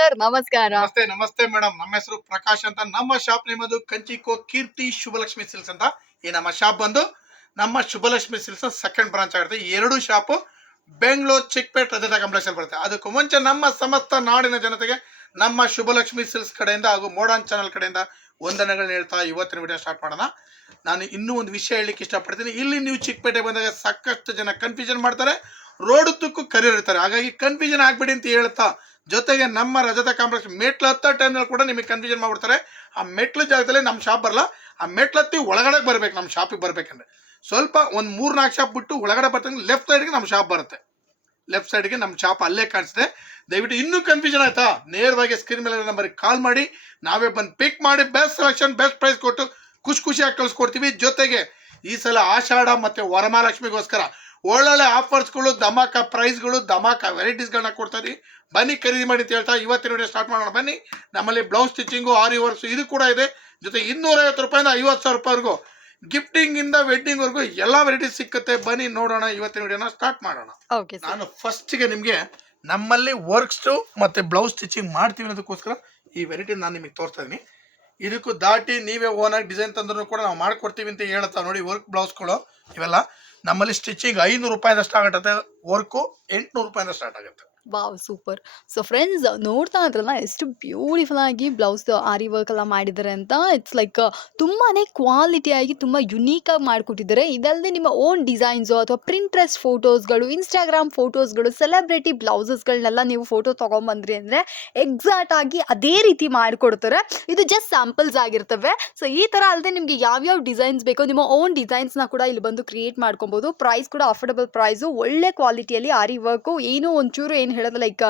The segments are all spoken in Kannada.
ಸರ್, ನಮಸ್ಕಾರ. ನಮಸ್ತೆ ನಮಸ್ತೆ ಮೇಡಮ್. ನಮ್ಮ ಹೆಸರು ಪ್ರಕಾಶ್ ಅಂತ. ನಮ್ಮ ಶಾಪ್ ನಿಮ್ಮದು ಕಂಚಿಕೋ ಕೀರ್ತಿ ಶುಭಲಕ್ಷ್ಮಿ ಸಿಲ್ಸ್ ಅಂತ. ಈ ನಮ್ಮ ಶಾಪ್ ಬಂದು ನಮ್ಮ ಶುಭಲಕ್ಷ್ಮಿ ಸಿಲ್ಸ್ ಸೆಕೆಂಡ್ ಬ್ರಾಂಚ್ ಆಗಿರುತ್ತೆ. ಎರಡು ಶಾಪು ಬೆಂಗಳೂರು, ಚಿಕ್ಕಪೇಟ್ ರಜತ ಕಾಂಪ್ಲೆಕ್ಸ್ ಬರುತ್ತೆ. ಅದಕ್ಕೂ ಮುಂಚೆ ನಮ್ಮ ಸಮಸ್ತ ನಾಡಿನ ಜನತೆಗೆ ನಮ್ಮ ಶುಭಲಕ್ಷ್ಮಿ ಸಿಲ್ಸ್ ಕಡೆಯಿಂದ ಹಾಗೂ ಮೋಡನ್ ಚಾನಲ್ ಕಡೆಯಿಂದ ವಂದನೆಗಳನ್ನ ಹೇಳ್ತಾ ಇವತ್ತಿನ ವಿಡಿಯೋ ಸ್ಟಾರ್ಟ್ ಮಾಡೋಣ. ನಾನು ಇನ್ನೂ ಒಂದು ವಿಷಯ ಹೇಳಲಿಕ್ಕೆ ಇಷ್ಟಪಡ್ತೀನಿ. ಇಲ್ಲಿ ನೀವು ಚಿಕ್ಕಪೇಟೆ ಬಂದಾಗ ಸಾಕಷ್ಟು ಜನ ಕನ್ಫ್ಯೂಷನ್ ಮಾಡ್ತಾರೆ. ರೋಡ್ ತುಕ್ಕು ಕರಿಯರ್ ಇರ್ತಾರೆ ಹಾಗಾಗಿ ಕನ್ಫ್ಯೂಷನ್ ಆಗ್ಬೇಡಿ ಅಂತ ಹೇಳ್ತಾ ಜೊತೆಗೆ ನಮ್ಮ ರಜತ ಕಾಂಪ್ಲೆಕ್ಸ್ ಮೆಟ್ಲು ಹತ್ತೋ ಟೈಮ್ನಲ್ಲಿ ಕೂಡ ನಿಮಗೆ ಕನ್ಫ್ಯೂಷನ್ ಮಾಡ್ಬಿಡ್ತಾರೆ. ಆ ಮೆಟ್ಲು ಜಾಗದಲ್ಲಿ ನಮ್ಮ ಶಾಪ್ ಬರಲ್ಲ. ಆ ಮೆಟ್ಲು ಹತ್ತಿ ಒಳಗಡೆ ಬರ್ಬೇಕು, ನಮ್ಮ ಶಾಪಿಗೆ ಬರ್ಬೇಕಂದ್ರೆ. ಸ್ವಲ್ಪ ಒಂದು ಮೂರು ನಾಲ್ಕು ಶಾಪ್ ಬಿಟ್ಟು ಒಳಗಡೆ ಬರ್ತಂಗೆ ಲೆಫ್ಟ್ ಸೈಡ್ಗೆ ನಮ್ಮ ಶಾಪ್ ಬರುತ್ತೆ. ಲೆಫ್ಟ್ ಸೈಡ್ಗೆ ನಮ್ಮ ಶಾಪ್ ಅಲ್ಲೇ ಕಾಣಿಸುತ್ತೆ ದಯವಿಟ್ಟು ಇನ್ನೂ ಕನ್ಫ್ಯೂಷನ್ ಆಯ್ತಾ? ನೇರವಾಗಿ ಸ್ಕ್ರೀನ್ ಮೇಲೆ ನಂಬರ್ಗೆ ಕಾಲ್ ಮಾಡಿ. ನಾವೇ ಬಂದು ಪಿಕ್ ಮಾಡಿ ಬೆಸ್ಟ್ ಸೆಲೆಕ್ಷನ್ ಬೆಸ್ಟ್ ಪ್ರೈಸ್ ಕೊಟ್ಟು ಖುಷಿ ಖುಷಿಯಾಗಿ ಕಳಿಸ್ಕೊಡ್ತೀವಿ. ಜೊತೆಗೆ ಈ ಸಲ ಆಷಾಢ ಮತ್ತು ವರಮಹಾಲಕ್ಷ್ಮಿಗೋಸ್ಕರ ಒಳ್ಳೊಳ್ಳೆ ಆಫರ್ಸ್ಗಳು ಧಮಾಕ ಪ್ರೈಸ್ಗಳು ಧಮಾಕ ವೆರೈಟೀಸ್ಗಳನ್ನ ಕೊಡ್ತಾ ಇದೀವಿ. ಬನ್ನಿ ಖರೀದಿ ಮಾಡಿ ಅಂತ ಹೇಳ್ತಾ ಇವತ್ತಿನ ವಿಡಿಯೋ ಸ್ಟಾರ್ಟ್ ಮಾಡೋಣ. ಬನ್ನಿ ನಮ್ಮಲ್ಲಿ ಬ್ಲೌಸ್ ಸ್ಟಿಚಿಂಗು ಆರಿ ವರ್ಕ್ಸ್ ಇದು ಕೂಡ ಇದೆ. ಜೊತೆ ಇನ್ನೂರೈವತ್ತು ರೂಪಾಯಿಂದ ಐವತ್ತು ಸಾವಿರ ರೂಪಾಯಿವರೆಗೂ ಗಿಫ್ಟಿಂಗ್ ಇಂದ ವೆಡ್ಡಿಂಗ್ ವರ್ಗು ಎಲ್ಲ ವೆರೈಟಿ ಸಿಕ್ಕುತ್ತೆ. ಬನ್ನಿ ನೋಡೋಣ ಇವತ್ತಿನ ವಿಡಿಯೋನ ಸ್ಟಾರ್ಟ್ ಮಾಡೋಣ. ಓಕೆ ನಾನು ಫಸ್ಟಿಗೆ ನಿಮಗೆ ನಮ್ಮಲ್ಲಿ ವರ್ಕ್ಸು ಮತ್ತು ಬ್ಲೌಸ್ ಸ್ಟಿಚಿಂಗ್ ಮಾಡ್ತೀವಿ ಅನ್ನೋದಕ್ಕೋಸ್ಕರ ಈ ವೆರೈಟಿ ನಾನು ನಿಮಗೆ ತೋರಿಸ್ತಾ ಇದ್ದೀನಿ ಇದಕ್ಕೂ ದಾಟಿ ನೀವೇ ಓನಾಗಿ ಡಿಸೈನ್ ತಂದ್ರೂ ಕೂಡ ನಾವು ಮಾಡ್ಕೊಡ್ತೀವಿ ಅಂತ ಹೇಳ್ತಾ ನೋಡಿ ವರ್ಕ್ ಬ್ಲೌಸ್ಗಳು ಇವೆಲ್ಲ. ನಮ್ಮಲ್ಲಿ ಸ್ಟಿಚಿಂಗ್ ಐನೂರು ರೂಪಾಯಿಂದ ಸ್ಟಾರ್ಟ್ ಆಗುತ್ತೆ ವರ್ಕು ಎಂಟುನೂರು ರೂಪಾಯಿಂದ ಸ್ಟಾರ್ಟ್ ಆಗುತ್ತೆ. Wow, super. ಸೊ ಫ್ರೆಂಡ್ಸ್ ನೋಡ್ತಾ ಇದ್ರಲ್ಲ, ಎಷ್ಟು ಬ್ಯೂಟಿಫುಲ್ ಆಗಿ ಬ್ಲೌಸ್ ಆರಿ ವರ್ಕ್ ಎಲ್ಲ ಮಾಡಿದ್ದಾರೆ ಅಂತ. ಇಟ್ಸ್ ಲೈಕ್ ತುಂಬಾ ಕ್ವಾಲಿಟಿ ಆಗಿ ತುಂಬ ಯುನೀಕ್ ಆಗಿ ಮಾಡಿಕೊಟ್ಟಿದ್ದಾರೆ. ಇದಲ್ಲದೆ ನಿಮ್ಮ ಓನ್ ಡಿಸೈನ್ಸು ಅಥವಾ ಪ್ರಿಂಟ್ರೆಸ್ ಫೋಟೋಸ್ಗಳು ಇನ್ಸ್ಟಾಗ್ರಾಮ್ ಫೋಟೋಸ್ಗಳು ಸೆಲೆಬ್ರಿಟಿ ಬ್ಲೌಸಸ್ಗಳನ್ನೆಲ್ಲ ನೀವು ಫೋಟೋ ತೊಗೊಂಬಂದ್ರಿ ಅಂದರೆ ಎಕ್ಸಾಕ್ಟ್ ಆಗಿ ಅದೇ ರೀತಿ ಮಾಡಿಕೊಡ್ತಾರೆ. ಇದು ಜಸ್ಟ್ ಸ್ಯಾಂಪಲ್ಸ್ ಆಗಿರ್ತವೆ. ಸೊ ಈ ಥರ ಅಲ್ಲದೆ ನಿಮಗೆ ಯಾವ್ಯಾವ ಡಿಸೈನ್ಸ್ ಬೇಕೋ ನಿಮ್ಮ ಓನ್ ಡಿಸೈನ್ಸ್ನ ಕೂಡ ಇಲ್ಲಿ ಬಂದು ಕ್ರಿಯೇಟ್ ಮಾಡ್ಕೊಬೋದು. ಪ್ರೈಸ್ ಕೂಡ ಅಫೋರ್ಡಬಲ್ ಪ್ರೈಸು ಒಳ್ಳೆ ಕ್ವಾಲಿಟಿಯಲ್ಲಿ ಆರಿ ವರ್ಕು ಏನೋ ಒಂಚೂರು ಏನು ಹೇಳೋದು ಲೈಕ್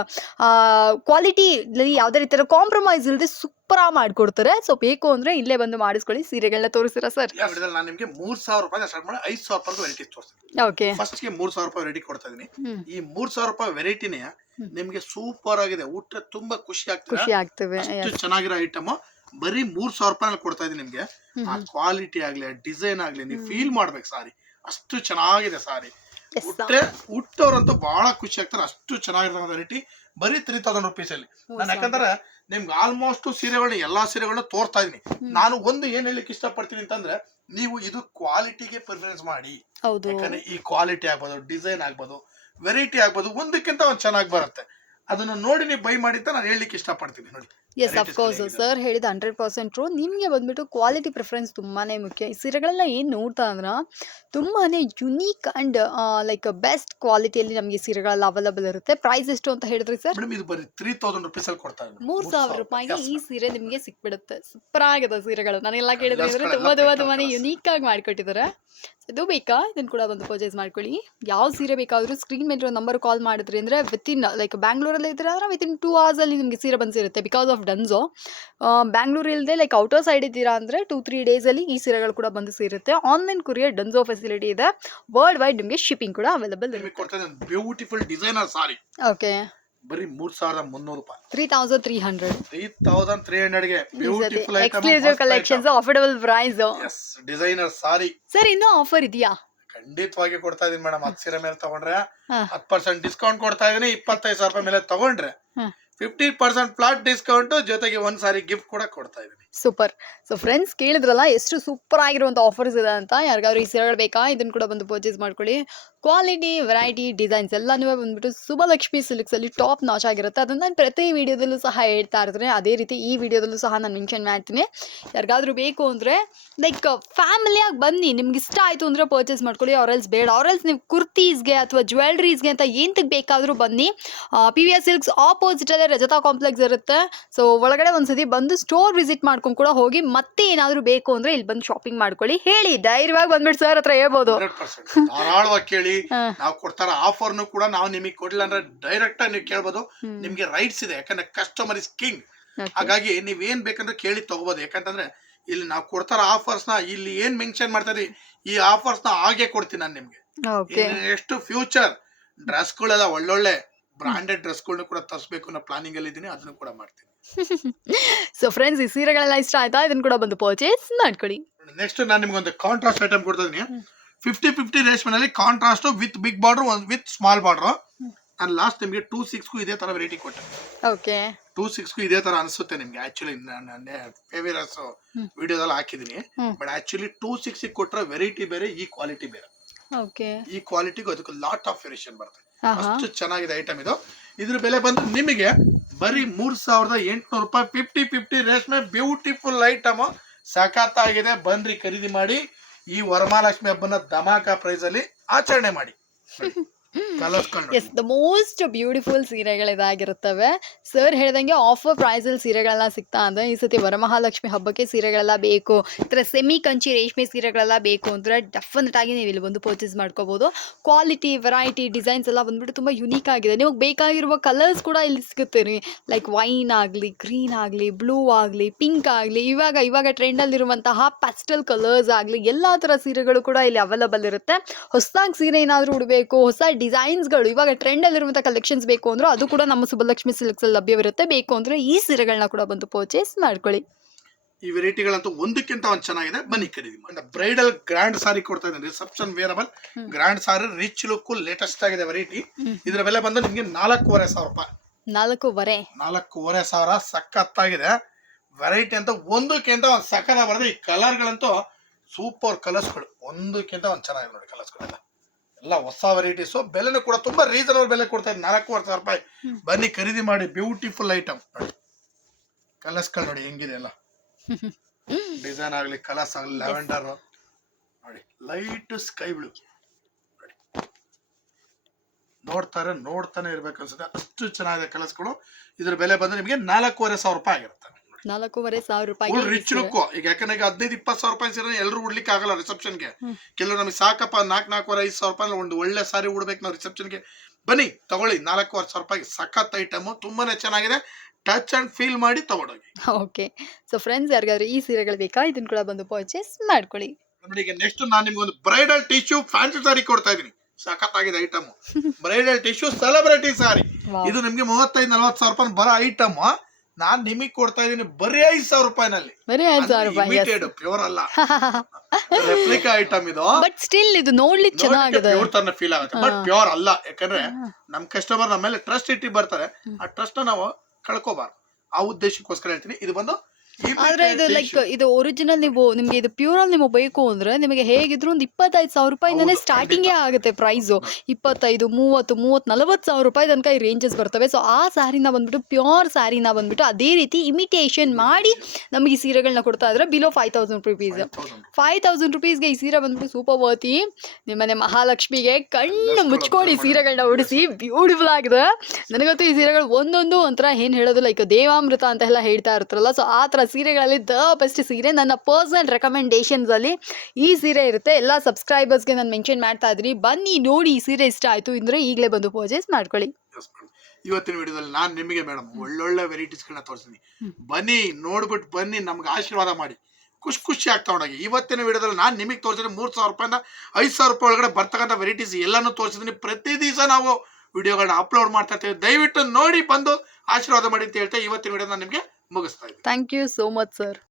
ಕ್ವಾಲಿಟಿ ಯಾವುದೇ ರೀತಿಯ ಕಾಂಪ್ರಮೈಸ್ ಇಲ್ಲದೆ ಸೂಪರಾಗಿ ಮಾಡಿಕೊಡ್ತಾರೆ. ಸೊ ಬೇಕು ಅಂದರೆ ಇಲ್ಲೇ ಬಂದು ಮಾಡಿಸ್ಕೊಳ್ಳಿ. ಸೀರೆಗಳನ್ನ ತೋರಿಸ್ತೀರಾ ಸರ್ ನಾನು ನಿಮಗೆ ಮೂರು ಸಾವಿರ ರೂಪಾಯಿ ಸ್ಟಾರ್ಟ್ ಮಾಡಿ ಐದು ಸಾವಿರ ರೂಪಾಯಿ ವೆರೈಟಿ ತೋರಿಸ್ತೀನಿ. ಓಕೆ ಫಸ್ಟ್ಗೆ ಮೂರು ಸಾವಿರ ರೂಪಾಯಿ ವೆರೈಟಿ ಕೊಡ್ತಾ ಇದ್ದೀನಿ ಈ ಮೂರು ಸಾವಿರ ರೂಪಾಯಿ ವೆರೈಟಿನೇ ನಿಮಗೆ ಸೂಪರ್ ಆಗಿದೆ. ಊಟ ತುಂಬಾ ಖುಷಿ ಆಗ್ತದೆ. ಖುಷಿ ಆಗ್ತವೆ. ಅಷ್ಟು ಚೆನ್ನಾಗಿರೋ ಐಟಮ್ ಬರೀ ಮೂರ್ ಸಾವಿರ ರೂಪಾಯಿ ಕೊಡ್ತಾ ಇದೀನಿ ನಿಮ್ಗೆ. ಆ ಕ್ವಾಲಿಟಿ ಆಗ್ಲಿ ಡಿಸೈನ್ ಆಗ್ಲಿ ನೀವು ಫೀಲ್ ಮಾಡ್ಬೇಕು ಸಾರಿ. ಅಷ್ಟು ಚೆನ್ನಾಗಿದೆ ಸಾರಿ. ಉಟ್ರೆ ಉಟ್ಟವ್ರಂತೂ ಬಹಳ ಖುಷಿ ಆಗ್ತಾರೆ. ಅಷ್ಟು ಚೆನ್ನಾಗಿರೋ ವೆರೈಟಿ ಬರೀ ತ್ರೀ ತೌಸಂಡ್ ರುಪೀಸ್ ಅಲ್ಲಿ ನಾನು ಯಾಕಂದ್ರೆ ನಿಮ್ಗೆ ಆಲ್ಮೋಸ್ಟ್ ಸೀರೆಗಳನ್ನ ಎಲ್ಲಾ ಸೀರೆಗಳನ್ನ ತೋರ್ತಾ ಇದೀನಿ. ನಾನು ಒಂದು ಏನ್ ಹೇಳಲಿಕ್ಕೆ ಇಷ್ಟಪಡ್ತೀನಿ ಅಂತಂದ್ರೆ ನೀವು ಇದು ಕ್ವಾಲಿಟಿಗೆ ಪ್ರಿಫರೆನ್ಸ್ ಮಾಡಿ. ಹೌದು. ಯಾಕಂದ್ರೆ ಈ ಕ್ವಾಲಿಟಿ ಆಗ್ಬೋದು ಡಿಸೈನ್ ಆಗ್ಬೋದು ವೆರೈಟಿ ಆಗ್ಬೋದು ಒಂದಕ್ಕಿಂತ ಒಂದು ಚೆನ್ನಾಗಿ ಬರುತ್ತೆ. ಅದನ್ನ ನೋಡಿ ನೀವು ಬೈ ಮಾಡಿ ಅಂತ ನಾನು ಹೇಳಲಿಕ್ಕೆ ಇಷ್ಟಪಡ್ತೀನಿ. ನೋಡಿ. ಎಸ್ ಅಫ್ಕೋರ್ಸ್ ಸರ್ ಹೇಳಿದ ಹಂಡ್ರೆಡ್ ಪರ್ಸೆಂಟ್ ಟ್ರೂ ನಿಮಗೆ ಬಂದ್ಬಿಟ್ಟು ಕ್ವಾಲಿಟಿ ಪ್ರಿಫರೆನ್ಸ್ ತುಂಬಾ ಮುಖ್ಯ. ಈ ಸೀರೆಗಳೆಲ್ಲ ಏನು ನೋಡ್ತಾ ಅಂದ್ರೆ ತುಂಬಾ ಯುನೀಕ್ ಆ್ಯಂಡ್ ಲೈಕ್ ಬೆಸ್ಟ್ ಕ್ವಾಲಿಟಿಯಲ್ಲಿ ನಮಗೆ ಸೀರೆಗಳೆಲ್ಲ ಅವೈಲಬಲ್ ಇರುತ್ತೆ. ಪ್ರೈಸ್ ಎಷ್ಟು ಅಂತ ಹೇಳಿದ್ರಿ ಸರ್ ಮೂರು ಸಾವಿರ ರೂಪಾಯಿಗೆ ಈ ಸೀರೆ ನಿಮಗೆ ಸಿಕ್ಬಿಡುತ್ತೆ. ಸೂಪರ್ ಆಗಿದೆ ಸೀರೆಗಳು. ನಾನೆಲ್ಲ ಕೇಳಿದ್ರೆ ತುಂಬ ತುಂಬ ತುಂಬಾ. ಯುನೀಕ್ ಆಗಿ ಮಾಡಿಕೊಟ್ಟಿದ್ದಾರೆ. ಇದು ಬೇಕಾ? ಇದನ್ನು ಕೂಡ ಬಂದು ಪರ್ಚೇಸ್ ಮಾಡ್ಕೊಳ್ಳಿ. ಯಾವ ಸೀರೆ ಬೇಕಾದರೂ ಸ್ಕ್ರೀನ್ ಮೇಲೆ ನಂಬರ್ ಕಾಲ್ ಮಾಡಿದ್ರಿ ಅಂದರೆ ವಿತಿನ್ ಲೈಕ್ ಬ್ಯಾಂಗ್ಳೂರಲ್ಲಿ ಇದ್ರೆ ಅಂದ್ರೆ ವಿತಿನ್ ಟೂ ಅವರ್ಸಲ್ಲಿ ನಿಮಗೆ ಸೀರೆ ಬಂದಿರುತ್ತೆ? ಬಿಕಾಸ್ ಆಫ್ ಡನ್ಸೋ ಬ್ಯಾಂಗ್ಳೂರು ಇಲ್ಲದೆ ಲೈಕ್ ಔಟರ್ ಸೈಡ್ ಇದ್ದೀರಾ ಅಂದರೆ ಟೂ ತ್ರೀ ಡೇಸಲ್ಲಿ ಈ ಸೀರೆಗಳು ಕೂಡ ಬಂದು ಸೇರುತ್ತೆ. ಆನ್ಲೈನ್ ಕುರಿಯರ್ ಡನ್ಸೋ ಫೆಸಿಲಿಟಿ ಇದೆ. ವರ್ಲ್ಡ್ ವೈಡ್ ನಿಮಗೆ ಶಿಪ್ಪಿಂಗ್ ಕೂಡ ಅವೈಲಬಲ್ ಇರುತ್ತೆ. ಬ್ಯೂಟಿಫುಲ್ ಡಿಸೈನರ್ ಸಾರಿ ಓಕೆ ಬರೀ ಮೂರ್ ಸಾವಿರದ ಮುನ್ನೂರು ರೂಪಾಯಿ. Three thousand three hundred three thousand three ಹಂಡ್ರೆಡ್ಗೆ exclusive collections affordable price designer sari sir ಇನ್ನೂ ಆಫರ್ ಇದೆಯಾ? ಖಂಡಿತವಾಗಿ ಕೊಡ್ತಾ ಇದೀನಿ ಮೇಡಮ್ ಹತ್ತು ಸೀರೆ ಮೇಲೆ ತಗೊಂಡ್ರೆ. ಹತ್ತು ಪರ್ಸೆಂಟ್ ಡಿಸ್ಕೌಂಟ್ ಕೊಡ್ತಾ ಇದೀನಿ. ಇಪ್ಪತ್ತೈದು ಸಾವಿರ ರೂಪಾಯಿ ಮೇಲೆ ತಗೊಂಡ್ರೆ. ಫಿಫ್ಟಿ ಪರ್ಸೆಂಟ್ ಫ್ಲಾಟ್ ಡಿಸ್ಕೌಂಟ್ ಜೊತೆಗೆ ಒಂದ್ ಸಾರಿ ಗಿಫ್ಟ್ ಕೂಡ ಕೊಡ್ತಾ ಇದೀನಿ ಸೂಪರ್ ಸೊ ಫ್ರೆಂಡ್ಸ್ ಕೇಳಿದ್ರಲ್ಲ, ಎಷ್ಟು ಸೂಪರ್ ಆಗಿರುವಂಥ ಆಫರ್ಸ್ ಇದೆ ಅಂತ. ಯಾರಿಗಾದ್ರೂ ಈ ಸೀರೆಗಳು ಬೇಕಾ ಇದನ್ನು ಕೂಡ ಬಂದು ಪರ್ಚೇಸ್ ಮಾಡ್ಕೊಳ್ಳಿ. ಕ್ವಾಲಿಟಿ ವೆರೈಟಿ ಡಿಸೈನ್ಸ್ ಎಲ್ಲನೂ ಬಂದ್ಬಿಟ್ಟು ಸುಭಲಕ್ಷ್ಮಿ ಸಿಲ್ಕ್ಸಲ್ಲಿ ಟಾಪ್ ನಾಚ್ ಆಗಿರುತ್ತೆ. ಅದನ್ನು ನಾನು ಪ್ರತಿ ವಿಡಿಯೋದಲ್ಲೂ ಸಹ ಹೇಳ್ತಾ ಇರ್ತೀನಿ. ಅದೇ ರೀತಿ ಈ ವಿಡಿಯೋದಲ್ಲೂ ಸಹ ನಾನು ಮೆನ್ಷನ್ ಮಾಡ್ತೀನಿ. ಯಾರಿಗಾದ್ರೂ ಬೇಕು ಅಂದರೆ ಲೈಕ್ ಫ್ಯಾಮಿಲಿಯಾಗಿ ಬನ್ನಿ. ನಿಮ್ಗೆ ಇಷ್ಟ ಆಯಿತು ಅಂದರೆ ಪರ್ಚೇಸ್ ಮಾಡ್ಕೊಳ್ಳಿ. ಅವರಲ್ಸ್ ಬೇಡ. ಅವರಲ್ಸ್ ನೀವು ಕುರ್ತೀಸ್ಗೆ ಅಥವಾ ಜ್ಯುವೆಲ್ರೀಸ್ಗೆ ಅಂತ ಏನಕ್ಕೆ ಬೇಕಾದರೂ ಬನ್ನಿ. ಪಿ ವಿ ಎಸ್ ಸಿಲ್ಕ್ಸ್ ಆಪೋಸಿಟಲ್ಲೇ ರಜತಾ ಕಾಂಪ್ಲೆಕ್ಸ್ ಇರುತ್ತೆ. ಸೊ ಒಳಗಡೆ ಒಂದ್ಸತಿ ಬಂದು ಸ್ಟೋರ್ ವಿಸಿಟ್ ಮಾಡ್ಕೊಂಡು ಕೂಡ ಹೋಗಿ ಮತ್ತೆ ಏನಾದರೂ ಬೇಕು ಅಂದರೆ ಇಲ್ಲಿ ಬಂದು ಶಾಪಿಂಗ್ ಮಾಡ್ಕೊಳ್ಳಿ. ಹೇಳಿ, ಧೈರ್ಯವಾಗಿ ಬಂದ್ಬಿಟ್ಟು ಸರ್ ಹತ್ರ ಹೇಳ್ಬೋದು. ಕೇಳಿ. ಹಾ. ನಾವು ಕೊಡ್ತಾರ ಆಫರ್ನು ಕೂಡ ನಾವು ನಿಮಗೆ ಕೊಡ್ಲಿಲ್ಲ ಅಂದ್ರೆ ಡೈರೆಕ್ಟ್ ಆಗಿ ನೀವು ಕೇಳ್ಬೋದು. ನಿಮ್ಗೆ ರೈಟ್ಸ್ ಇದೆ ಯಾಕಂದ್ರೆ ಕಸ್ಟಮರ್ ಇಸ್ ಕಿಂಗ್ ಹಾಗಾಗಿ ನೀವ್ ಏನ್ ಬೇಕಂದ್ರೆ ಕೇಳಿ ತಗೋಬಹುದು ಯಾಕಂತಂದ್ರೆ ಇಲ್ಲಿ ನಾವು ಕೊಡ್ತಾರ ಆಫರ್ಸ್ನ ಇಲ್ಲಿ ಏನ್ ಮೆನ್ಷನ್ ಮಾಡ್ತಾರೆ ಈ ಆಫರ್ಸ್ನ ಹಾಗೆ ಕೊಡ್ತೀನಿ ನಾನು ನಿಮ್ಗೆ. ಎಷ್ಟು ಫ್ಯೂಚರ್ ಡ್ರೆಸ್ ಗಳೆಲ್ಲ ಒಳ್ಳೊಳ್ಳೆ ಬ್ರಾಂಡೆಡ್ ಡ್ರೆಸ್ ಗಳನ್ನ ಕೂಡ ತರ್ಸ್ಬೇಕು ಅನ್ನೋ ಪ್ಲಾನಿಂಗ್ ಅಲ್ಲಿ ಇದೀನಿ ಅದನ್ನು ಕೂಡ ಮಾಡ್ತೀನಿ. ಸೊ ಫ್ರೆಂಡ್ಸ್ ಈ ಸೀರೆಗಳೆಲ್ಲ ಇಷ್ಟ ಆಯ್ತಾ? ಇದನ್ನ ಕೂಡ ಬಂದು ಪರ್ಚೇಸ್ ಮಾಡ್ಕೊಳ್ಳಿ ನೆಕ್ಸ್ಟ್ ನಾನು ನಿಮ್ಗೆ ಒಂದು ಕಾಂಟ್ರಾಸ್ಟ್ ಐಟಮ್ ಕೊಡ್ತಾ ಇದೀನಿ. Fifty fifty ರೇಷ್ಮೆನಲ್ಲಿ contrast with big border with small border and last ನಿಮಗೆ ಟೂ ಸಿಕ್ಸ್ಗೂ ಇದೇ ತರ ವೆರೈಟಿ ಕೊಟ್ಟೆ. ಓಕೆ ಟೂ ಸಿಕ್ಸ್ ಸಿಕ್ಸ್ಗೂ ಇದೇ ತರ ಅನ್ಸುತ್ತೆ ನಿಮ್ಗೆ. ಆಕ್ಚುಲಿ ಫೇವಿರಸ್. ವಿಡಿಯೋದಲ್ಲಿ ಹಾಕಿದೀನಿ. ಬಟ್ ಆಕ್ಚುಲಿ ಟೂ ಸಿಕ್ಸ್ ಕೊಟ್ಟರೆ ವೆರೈಟಿ ಬೇರೆ ಈ ಕ್ವಾಲಿಟಿ ಬೇರೆ. ಓಕೆ ಈ ಕ್ವಾಲಿಟಿಗೂ ಅದಕ್ಕೆ ಲಾಟ್ ಆಫ್ ವೇರಿಯೇಷನ್ ಬರುತ್ತೆ. ಅಷ್ಟು ಚೆನ್ನಾಗಿದೆ ಐಟಮ್ ಇದು. ಇದ್ರ ಬೆಲೆ ಬಂದು ನಿಮಗೆ ಬರೀ ಮೂರ್ ಸಾವಿರದ ಎಂಟುನೂರು ರೂಪಾಯಿ ಫಿಫ್ಟಿ ಫಿಫ್ಟಿ ರೇಷ್ಮೆ ಬ್ಯೂಟಿಫುಲ್ ಐಟಮ್ ಸಖತ್ತಾಗಿದೆ ಬನ್ರಿ ಖರೀದಿ ಮಾಡಿ. ಈ ವರಮಹಾಲಕ್ಷ್ಮಿ ಹಬ್ಬನ ಧಮಾಕ ಪ್ರೈಸ್ ಅಲ್ಲಿ ಆಚರಣೆ ಮಾಡಿ. ಎಸ್ ದ ಮೋಸ್ಟ್ ಬ್ಯೂಟಿಫುಲ್ ಸೀರೆಗಳು ಇದಾಗಿರುತ್ತವೆ. ಸರ್ ಹೇಳ್ದಂಗೆ ಆಫರ್ ಪ್ರೈಸಲ್ಲಿ ಸೀರೆಗಳೆಲ್ಲ ಸಿಗ್ತಾ ಅಂದ್ರೆ ಈ ಸತಿ ವರಮಹಾಲಕ್ಷ್ಮಿ ಹಬ್ಬಕ್ಕೆ ಸೀರೆಗಳೆಲ್ಲ ಬೇಕು. ಈ ಥರ ಸೆಮಿ ಕಂಚಿ ರೇಷ್ಮೆ ಸೀರೆಗಳೆಲ್ಲ ಬೇಕು ಅಂದ್ರೆ ಡೆಫಿನೆಟ್ ಆಗಿ ನೀವು ಇಲ್ಲಿ ಬಂದು ಪರ್ಚೇಸ್ ಮಾಡ್ಕೋಬೋದು. ಕ್ವಾಲಿಟಿ ವೆರೈಟಿ ಡಿಸೈನ್ಸ್ ಎಲ್ಲ ಬಂದ್ಬಿಟ್ಟು ತುಂಬ ಯುನೀಕ್ ಆಗಿದೆ. ನಿಮಗೆ ಬೇಕಾಗಿರುವ ಕಲರ್ಸ್ ಕೂಡ ಇಲ್ಲಿ ಸಿಗುತ್ತೆ ರೀ. ಲೈಕ್ ವೈನ್ ಆಗಲಿ ಗ್ರೀನ್ ಆಗಲಿ ಬ್ಲೂ ಆಗಲಿ ಪಿಂಕ್ ಆಗಲಿ ಇವಾಗ ಇವಾಗ ಟ್ರೆಂಡಲ್ಲಿರುವಂತಹ ಪ್ಯಾಸ್ಟಲ್ ಕಲರ್ಸ್ ಆಗಲಿ ಎಲ್ಲ ತರ ಸೀರೆಗಳು ಕೂಡ ಇಲ್ಲಿ ಅವೈಲಬಲ್ ಇರುತ್ತೆ. ಹೊಸದಾಗಿ ಸೀರೆ ಏನಾದರೂ ಉಡಬೇಕು ಹೊಸ ಡಿಸೈನ್ಸ್ಗಳು ಇವಾಗ ಟ್ರೆಂಡಲ್ಲಿರುವಂಥ ಕಲೆಕ್ಷನ್ಸ್ ಬೇಕು ಅಂದರೂ ಅದು ಕೂಡ ನಮ್ಮ ಸುಬ್ಬಲಕ್ಷ್ಮಿ ಸಿಲ್ಕ್ಸಲ್ಲಿ ಲಭ್ಯವಿರುತ್ತೆ. ಬೇಕು ಅಂದ್ರೆ ಈ ಸೀರೆಗಳನ್ನ ಕೂಡ ಬಂದು ಪರ್ಚೇಸ್ ಮಾಡ್ಕೊಳ್ಳಿ. ಈ ವೆರೈಟಿಗಳಂತೂ ಒಂದಕ್ಕಿಂತ ಒಂದು ಚೆನ್ನಾಗಿದೆ. ಬನ್ನಿ ಖರೀದಿ ಮಾಡಿ. ಬ್ರೈಡಲ್ ಗ್ರ್ಯಾಂಡ್ ಸಾರಿ ಕೊಡ್ತಾ ಇದ್ದೀನಿ. Reception wearable. Grand sari rich look latest ಆಗಿದೆ ವೆರೈಟಿ ಇದರ ಇದ್ರ ಬೆಲೆ ಬಂದು ನಿಮಗೆ ನಾಲ್ಕೂವರೆ ಸಾವಿರ ರೂಪಾಯಿ. ನಾಲ್ಕೂವರೆ. ನಾಲ್ಕೂವರೆ ಸಾವಿರ ಸಖತ್ತಾಗಿದೆ. ವೆರೈಟಿ ಅಂತ ಒಂದಕ್ಕಿಂತ ಒಂದು ಸಖತ್ತಾಗಿ ಬರೋದು ಈ ಕಲರ್ಗಳಂತೂ ಸೂಪರ್ ಕಲರ್ಸ್ಗಳು ಒಂದಕ್ಕಿಂತ ಒಂದು ಚೆನ್ನಾಗಿದೆ ನೋಡಿ ಕಲರ್ಸ್ಗಳೆಲ್ಲ ಎಲ್ಲ ಹೊಸ ವೆರೈಟೀಸು ಬೆಲೆನೂ ಕೂಡ ತುಂಬಾ ರೀಸನಬಲ್ ಬೆಲೆ ಕೊಡ್ತಾ ಇದೆ ನಾಲ್ಕೂವರೆ ಸಾವಿರ ರೂಪಾಯಿ. ಬನ್ನಿ ಖರೀದಿ ಮಾಡಿ. ಬ್ಯೂಟಿಫುಲ್ ಐಟಮ್ ನೋಡಿ. ಕಲರ್ಸ್ಗಳು ನೋಡಿ ಹೆಂಗಿದೆ ಎಲ್ಲ. ಡಿಸೈನ್ ಆಗಲಿ ಕಲರ್ಸ್ ಆಗಲಿ ಲ್ಯಾವೆಂಡರ್ ನೋಡಿ ಲೈಟ್ ಸ್ಕೈ ಬ್ಲೂ ನೋಡಿ. ನೋಡ್ತಾರೆ ನೋಡ್ತಾನೆ ಇರ್ಬೇಕು ಅನ್ಸುತ್ತೆ. ಅಷ್ಟು ಚೆನ್ನಾಗಿದೆ ಕಲರ್ಸ್ಗಳು. ಇದ್ರ ಬೆಲೆ ಬಂದ್ರೆ ನಿಮಗೆ ನಾಲ್ಕೂವರೆ ಸಾವಿರ ರೂಪಾಯಿ ಆಗಿರುತ್ತೆ. ನಾಲ್ಕೂವರೆ ಸಾವಿರ ರೂಪಾಯಿ ರಿಚ್ ಲುಕ್ ಈಗ ಯಾಕಂದ್ರೆ ಈಗ ಹದಿನೈದು ಇಪ್ಪತ್ತು ಸಾವಿರ ರೂಪಾಯಿ ಸೀರೆ ಎಲ್ಲರೂ ಉಡ್ಲಿಕ್ಕೆ ಆಗಲ್ಲ ರಿಸೆಪ್ಷನ್ಗೆ ಗೆ. ಕೆಲವರು ನಮಗೆ ಸಾಕಪ್ಪ ನಾಲ್ಕು ನಾಲ್ಕೂವರೆ ಐದು ಸಾವಿರ ರೂಪಾಯಿ ಒಂದು ಒಳ್ಳೆ ಸಾರಿ ಉಡ್ಬೇಕು ನಾವು ರಿಸೆಪ್ಷನ್ಗೆ ಬನ್ನಿ ತಗೊಳ್ಳಿ ನಾಲ್ಕೂವರೆ ಸಾವಿರ ರೂಪಾಯಿ ಸಖತ್ ಐಟಮ್ ತುಂಬಾನೇ ಚೆನ್ನಾಗಿದೆ. ಟಚ್ ಅಂಡ್ ಫೀಲ್ ಮಾಡಿ ತಗೊಂಡೋಗಿ. ಓಕೆ. ಸೊ ಫ್ರೆಂಡ್ಸ್ ಯಾರಿಗಾದ್ರೆ ಈ ಸೀರೆಗಳು ಬೇಕಾ? ಇದನ್ನ ಕೂಡ ಬಂದು ಪರ್ಚೇಸ್ ಮಾಡ್ಕೊಳ್ಳಿ. ನೋಡಿ ಈಗ ನೆಕ್ಸ್ಟ್ ನಾನು ನಿಮ್ಗೆ ಒಂದು ಬ್ರೈಡಲ್ ಟಿಶ್ಯೂ ಫ್ಯಾನ್ಸಿ ಸಾರಿ ಕೊಡ್ತಾ ಇದೀನಿ. ಆಗಿದೆ item bridal tissue celebrity sari ಇದು ನಿಮ್ಗೆ ಮೂವತ್ತೈದು ನಲ್ವತ್ತು ಸಾವಿರ ರೂಪಾಯಿ ಬರೋ ಐಟಮ್ ನಾನ್ ನಿಮಗೆ ಕೊಡ್ತಾ ಇದೀನಿ ಬರೀ ಐದ್ ಸಾವಿರ ರೂಪಾಯಿನಲ್ಲಿ. ಬರೀ ಐದು ಸಾವಿರ ರೂಪಾಯಿ ಇಮಿಟೆಡ್ ಪ್ಯೂರ್ ಅಲ್ಲ. ರೆಪ್ಲಿಕಾ ಐಟಮ್ ಇದು. ಬಟ್ ಸ್ಟಿಲ್ ಇದು ನೋಡ್ಲಿಕ್ಕೆ ಚೆನ್ನಾಗಿದೆ. ಪ್ಯೂರ್ ತರ ಫೀಲ್ ಆಗುತ್ತೆ. ಬಟ್. ಪ್ಯೂರ್ ಅಲ್ಲ. ಯಾಕಂದ್ರೆ. ನಮ್ ಕಸ್ಟಮರ್ ನಮ್ಮ ಮೇಲೆ ಟ್ರಸ್ಟ್ ಇಟ್ಟಿ ಬರ್ತಾರೆ. ಆ ಟ್ರಸ್ಟ್ ನಾವು ಕಳ್ಕೋಬಾರ್ದು. ಆ ಉದ್ದೇಶಕ್ಕೋಸ್ಕರ ಹೇಳ್ತೀನಿ. ಇದು ಬಂದು ಆದ್ರೆ ಇದು ಲೈಕ್ ಇದು ಒರಿಜಿನಲ್ ನೀವು ನಿಮ್ಗೆ ಇದು ಪ್ಯೂರಲ್ಲಿ ನಿಮಗೆ ಬೇಕು ಅಂದ್ರೆ ನಿಮಗೆ ಹೇಗಿದ್ರು ಒಂದು ಇಪ್ಪತ್ತೈದು ಸಾವಿರ ರೂಪಾಯಿಂದನೇ ಸ್ಟಾರ್ಟಿಂಗೇ ಆಗುತ್ತೆ ಪ್ರೈಸ್ ಇಪ್ಪತ್ತೈದು ಮೂವತ್ತು ಮೂವತ್ತು ನಲವತ್ತು ಸಾವಿರ ರೂಪಾಯಿ ತನಕ ಈ ರೇಂಜಸ್ ಬರ್ತವೆ. ಸೊ ಆ ಸ್ಯಾರಿನ ಬಂದ್ಬಿಟ್ಟು ಪ್ಯೂರ್ ಸ್ಯಾರಿನ ಬಂದ್ಬಿಟ್ಟು ಅದೇ ರೀತಿ ಇಮಿಟೇಷನ್ ಮಾಡಿ ನಮಗೆ ಈ ಸೀರೆಗಳನ್ನ ಕೊಡ್ತಾ ಇದ್ರೆ below five thousand rupees five thousand ರುಪೀಸ್ಗೆ ಈ ಸೀರೆ ಬಂದ್ಬಿಟ್ಟು ಸೂಪರ್ ವರ್ತಿ ನಿಮ್ಮನೆ ಮಹಾಲಕ್ಷ್ಮಿಗೆ ಕಣ್ಣು ಮುಚ್ಕೊಂಡು ಈ ಸೀರೆಗಳನ್ನ ಉಡಿಸಿ ಬ್ಯೂಟಿಫುಲ್ ಆಗಿದೆ. ನನಗಂತೂ ಈ ಸೀರೆಗಳು ಒಂದೊಂದು ಒಂಥರ ಏನು ಹೇಳೋದು ಲೈಕ್ ದೇವಾಮೃತ ಅಂತ ಎಲ್ಲ ಹೇಳ್ತಾ ಇರ್ತಾರಲ್ಲ ಸೊ ಆ ಥರ ಸೀರೆಗಳಲ್ಲಿ ದ ಬೆಸ್ಟ್ ಸೀರೆ. ನನ್ನ ಪರ್ಸನಲ್ ರೆಕಮೆಂಡೇಶನ್ಸಲ್ಲಿ ಈ ಸೀರೆ ಇರುತ್ತೆ. ಎಲ್ಲ ಸಬ್ಸ್ಕ್ರೈಬರ್ಸ್ಗೆ ನಾನು ಮೆನ್ಷನ್ ಮಾಡ್ತಾ ಇದ್ದೀನಿ. ಬನ್ನಿ ನೋಡಿ ಈ ಸೀರೆ ಇಷ್ಟ ಆಯಿತು ಅಂದರೆ ಈಗಲೇ ಬಂದು ಪರ್ಚೇಸ್ ಮಾಡ್ಕೊಳ್ಳಿ. ಇವತ್ತಿನ ವಿಡಿಯೋದಲ್ಲಿ ನಾನು ನಿಮಗೆ ಮೇಡಮ್ ಒಳ್ಳೊಳ್ಳೆ ವೆರೈಟೀಸ್ಗಳನ್ನ ತೋರಿಸ್ತೀನಿ. ಬನ್ನಿ ನೋಡ್ಬಿಟ್ಟು ಬನ್ನಿ ನಮ್ಗೆ ಆಶೀರ್ವಾದ ಮಾಡಿ. ಖುಷಿ ಖುಷಿಯಾಗಿ ತಗೊಂಡೋಗಿ ಇವತ್ತಿನ ವಿಡಿಯೋದಲ್ಲಿ ನಾನು ನಿಮಗೆ ತೋರಿಸಿದ್ರೆ ಮೂರು ಸಾವಿರ ರೂಪಾಯಿಂದ ಐದು ಸಾವಿರ ರೂಪಾಯಿ ಒಳಗಡೆ ಬರ್ತಕ್ಕಂಥ ವೆರೈಟೀಸ್ ಎಲ್ಲನೂ ತೋರಿಸಿದ್ದೀನಿ. ಪ್ರತಿ ದಿವಸ ನಾವು ವಿಡಿಯೋಗಳನ್ನ ಅಪ್ಲೋಡ್ ಮಾಡ್ತಾ ಇರ್ತೀವಿ. ದಯವಿಟ್ಟು ನೋಡಿ ಬಂದು ಆಶೀರ್ವಾದ ಮಾಡಿ ಅಂತ ಹೇಳ್ತಾ ಇವತ್ತಿನ ವಿಡಿಯೋ ನಾನು ನಿಮಗೆ ಮುಗಿಸ್ತಾ ಇದ್ದೀನಿ. Thank you so much sir